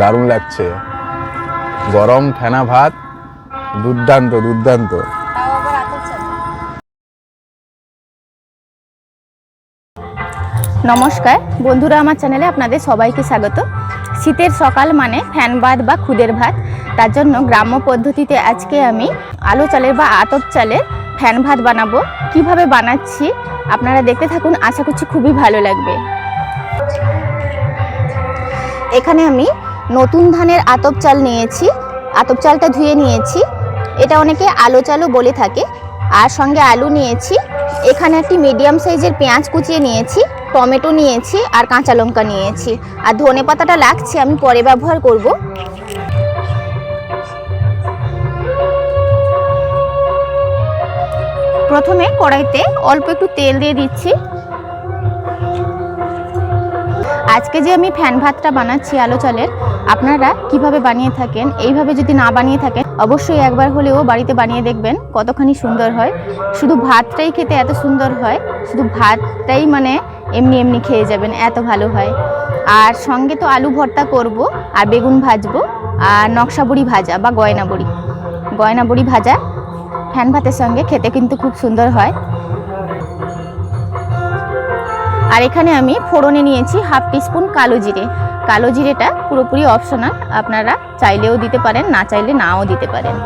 দারুণ লাগছে। গরম ফেনা ভাত, দুর্দান্ত দুর্দান্ত। নমস্কার, বন্ধুরা আমার চ্যানেলে আপনাদের সবাইকে স্বাগত। শীতের সকাল মানে ফ্যান ভাত বা খুদের ভাত। তার জন্য গ্রাম্য পদ্ধতিতে আজকে আমি আলো চালের বা আতপ চালের ফ্যান ভাত বানাবো। কীভাবে বানাচ্ছি আপনারা দেখতে থাকুন, আশা করছি খুবই ভালো লাগবে। এখানে আমি নতুন ধানের আতপ চাল নিয়েছি, আতপ চালটা ধুয়ে নিয়েছি। এটা অনেকে আলো চালও বলে থাকে। আর সঙ্গে আলু নিয়েছি, এখানে একটি মিডিয়াম সাইজের পেঁয়াজ কুচিয়ে নিয়েছি, টমেটো নিয়েছি আর কাঁচা লঙ্কা নিয়েছি। আর ধনে পাতাটা লাগছে, আমি পরে ব্যবহার করব। প্রথমে কড়াইতে অল্প একটু তেল দিয়ে দিচ্ছি। আজকে যে আমি ফ্যান ভাতটা বানাচ্ছি আলো চালের আপনারা কীভাবে বানিয়ে থাকেন, এইভাবে যদি না বানিয়ে থাকেন, অবশ্যই একবার হলেও বাড়িতে বানিয়ে দেখবেন কতখানি সুন্দর হয়। শুধু ভাতটাই খেতে এত সুন্দর হয়, শুধু ভাতটাই মানে এমনি এমনি খেয়ে যাবেন, এত ভালো হয়। আর সঙ্গে তো আলু ভর্তা করব, আর বেগুন ভাজবো, আর নকশা বড়ি ভাজা বা গয়না বড়ি গয়না বড়ি ভাজা ফ্যান ভাতের সঙ্গে খেতে কিন্তু খুব সুন্দর হয়। আর এখানে আমি ফোড়নে নিয়েছি হাফ টিস্পুন কালো জিরে। কালো জিরেটা পুরোপুরি অপশনাল আপনারা চাইলেও দিতে পারেন, না চাইলে নাও দিতে পারেন।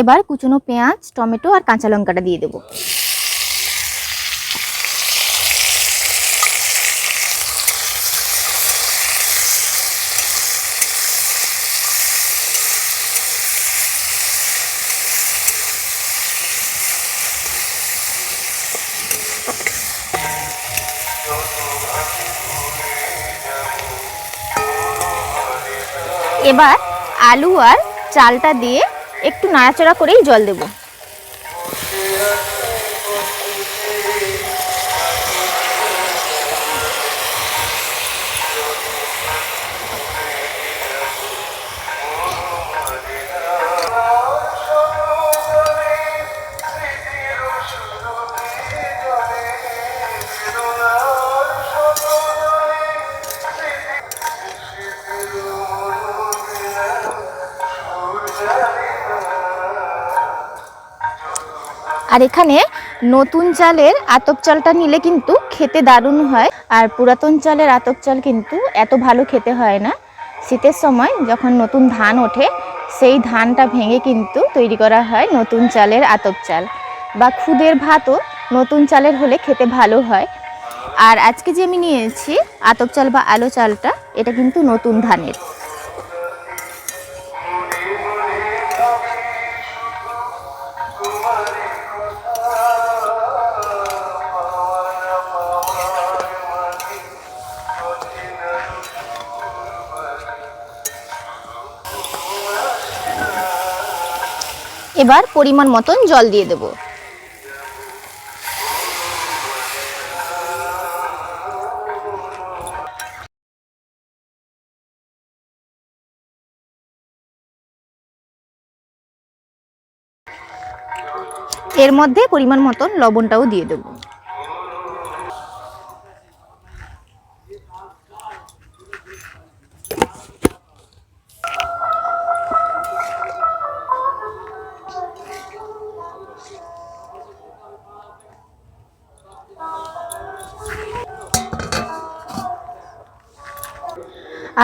এবার কুচনো পেঁয়াজ, টমেটো আর কাঁচা লঙ্কাটা দিয়ে দেবো। এবার আলু আর চালটা দিয়ে একটু নাড়াচাড়া করেই জল দেব। আর এখানে নতুন চালের আতপ চালটা নিলে কিন্তু খেতে দারুণ হয়। আর পুরাতন চালের আতপ চাল কিন্তু এত ভালো খেতে হয় না। শীতের সময় যখন নতুন ধান ওঠে, সেই ধানটা ভেঙে কিন্তু তৈরি করা হয় নতুন চালের আতপ চাল বা খুদের ভাতও নতুন চালের হলে খেতে ভালো হয়। আর আজকে যে আমি নিয়েছি আতপ চাল বা আলো চালটা, এটা কিন্তু নতুন ধানের। এবার পরিমাণ মতন জল দিয়ে দেব। এর মধ্যে পরিমাণ মতন লবণটাও দিয়ে দেবো।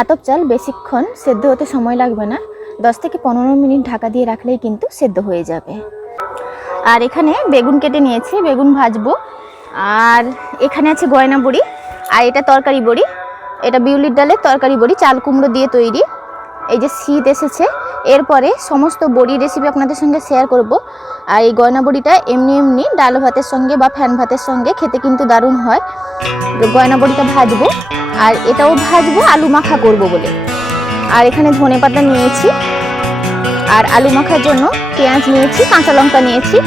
আতপ চাল বেশিক্ষণ সেদ্ধ হতে সময় লাগবে না। দশ থেকে পনেরো মিনিট ঢাকা দিয়ে রাখলেই কিন্তু সেদ্ধ হয়ে যাবে। আর এখানে বেগুন কেটে নিয়েছি, বেগুন ভাজবো। আর এখানে আছে গয়না বড়ি, আর এটা তরকারি বড়ি। এটা বিউলির ডালের তরকারি বড়ি, চাল কুমড়ো দিয়ে তৈরি। এই যে শীত এসেছে এরপরে সমস্ত বড়ি রেসিপি আপনাদের সঙ্গে শেয়ার করব। আর এই গয়না বড়িটা এমনি এমনি ডাল ভাতের সঙ্গে বা ফ্যান ভাতের সঙ্গে খেতে কিন্তু দারুণ হয়। গয়না বড়িটা ভাজবো, আর এটাও ভাজবো, আলু মাখা করব বলে। আর এখানে ধনে পাতা নিয়েছি, আর আলু মাখার জন্য পেঁয়াজ নিয়েছি, কাঁচা লঙ্কা নিয়েছি।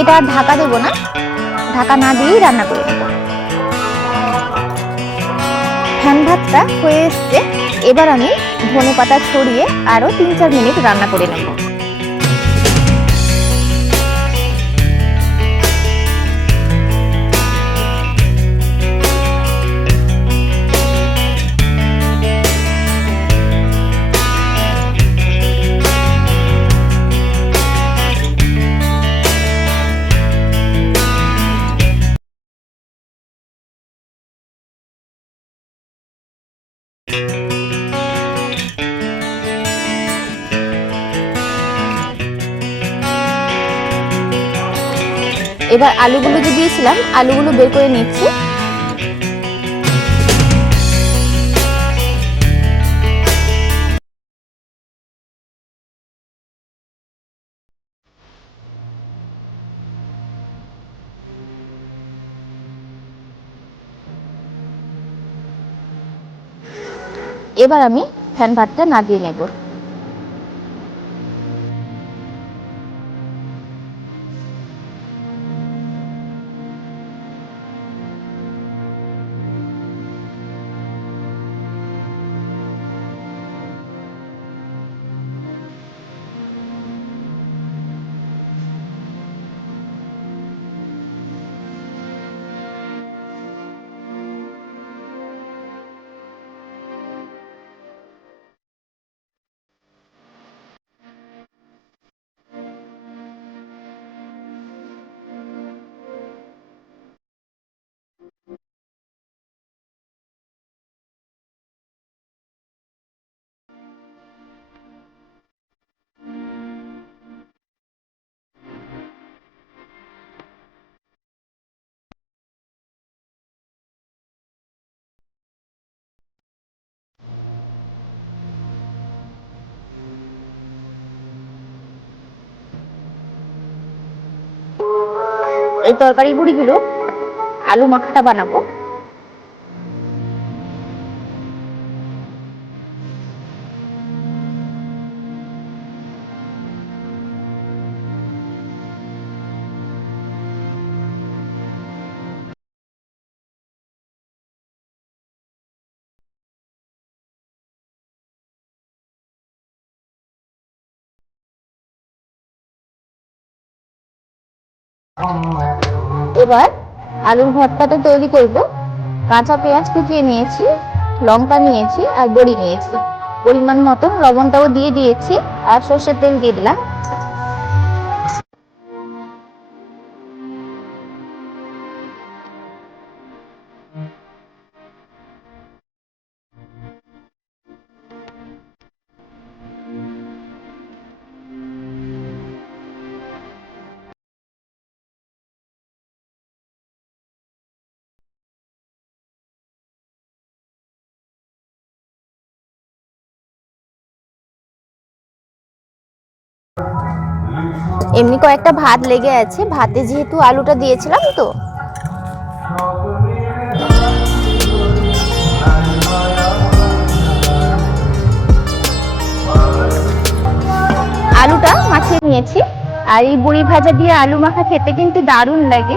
এটা আর ঢাকা দেবো না। ঢাকা না দিয়েই রান্না করে নেব। ফ্যান ভাতটা হয়ে এসছে। এবার আমি ধনে পাতা ছড়িয়ে আরও তিন চার মিনিট রান্না করে নেব। এবার আলুগুলো যে দিয়েছিলাম আলুগুলো বের করে নিচ্ছি। এবার আমি ফ্যান ভাতটা নামিয়ে নেব। তরকারি বুড়িগুলো আলু মাখাটা বানাবো। এবার আলুর ভর্তাটা তৈরি করব। কাঁচা পেঁয়াজ কুচিয়ে নিয়েছি, লঙ্কা নিয়েছি আর বড়ি নিয়েছি। পরিমাণ মতন লবণটাও দিয়ে দিয়েছি আর সর্ষের তেল দিয়ে দিলাম। এমনি কয়েকটা ভাত লেগে আছে। ভাতে যেহেতু আলুটা দিয়েছিলাম তো। আলুটা মাখিয়ে নিয়েছি। আর এই বড়ি ভাজা দিয়ে আলু মাখা খেতে কিন্তু দারুণ লাগে।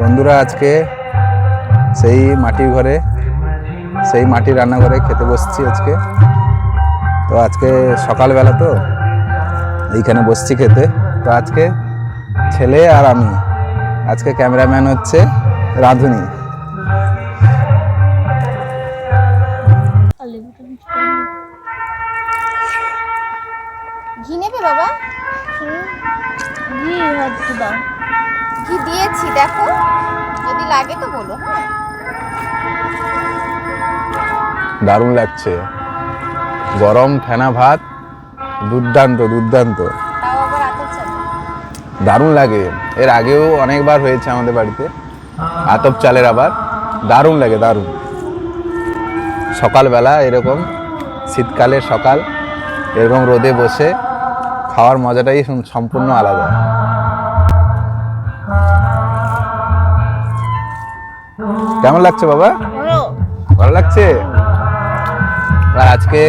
বন্ধুরা আজকে সেই মাটির ঘরে সেই মাটির রান্নাঘরে খেতে বসছি আজকে। তো আজকে সকালবেলা তো এইখানে বসছি খেতে। তো আজকে ছেলে আর আমি আজকে ক্যামেরাম্যান হচ্ছে রাঁধুনি। ঘি নেবে বাবা? ঘি হচ্ছে দাও। ঘি দিয়েছি দেখো। যদি লাগে তো বলো হ্যাঁ। দারুণ লাগছে। গরম ফেনা ভাত দুর্দান্ত দুর্দান্ত। দারুণ লাগে। এর আগেও অনেকবার হয়েছে আমাদের বাড়িতে। আতপ চালের আবার। দারুণ লাগে দারুণ। সকালবেলা এরকম শীতকালের সকাল এরকম রোদে বসে খাওয়ার মজাটাই সম্পূর্ণ আলাদা। কেমন লাগছে বাবা? ভালো। লাগছে? আর আজকে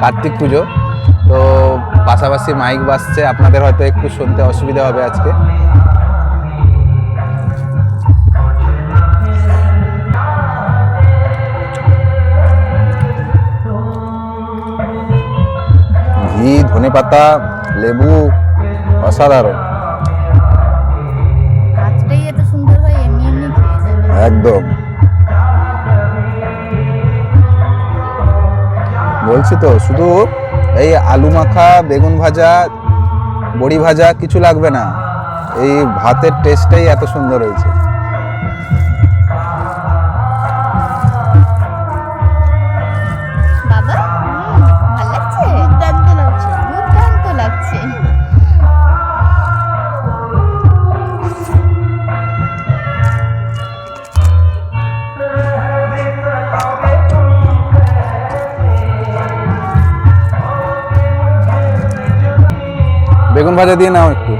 কার্তিক পুজো তো পাশাপাশি মাইক বাজছে আপনাদের হয়তো একটু শুনতে অসুবিধা হবে আজকে। ঘি ধনে পাতা লেবু অসাধারণ। একদম। বলছি তো, শুধু এই আলু মাখা, বেগুন ভাজা, বড়ি ভাজা কিছু লাগবে না। এই ভাতের টেস্টটাই এত সুন্দর হয়েছে। ভাজা দিয়ে নাও একটু।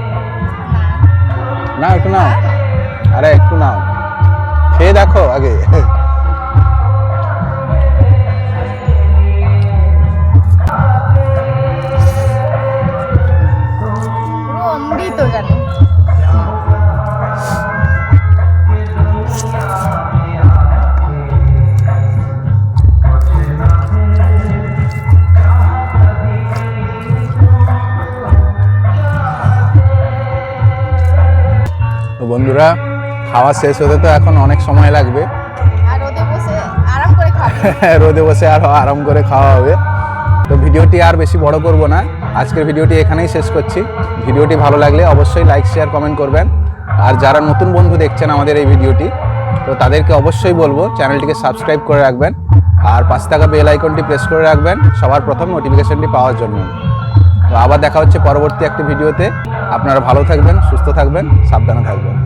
না একটু নাও। আরে একটু নাও। খেয়ে দেখো আগে। বন্ধুরা খাওয়া শেষ হতে তো এখন অনেক সময় লাগবে। রোদে বসে আর আরাম করে খাওয়া হবে। তো ভিডিওটি আর বেশি বড় করব না। আজকের ভিডিওটি এখানেই শেষ করছি। ভিডিওটি ভালো লাগলে অবশ্যই লাইক শেয়ার কমেন্ট করবেন। আর যারা নতুন বন্ধু দেখছেন আমাদের এই ভিডিওটি তো তাদেরকে অবশ্যই বলব চ্যানেলটিকে সাবস্ক্রাইব করে রাখবেন। আর পাঁচ টাকা বেল আইকনটি প্রেস করে রাখবেন সবার প্রথম নোটিফিকেশনটি পাওয়ার জন্য। তো আবার দেখা হচ্ছে পরবর্তী একটি ভিডিওতে। আপনারা ভালো থাকবেন সুস্থ থাকবেন সাবধানে থাকবেন।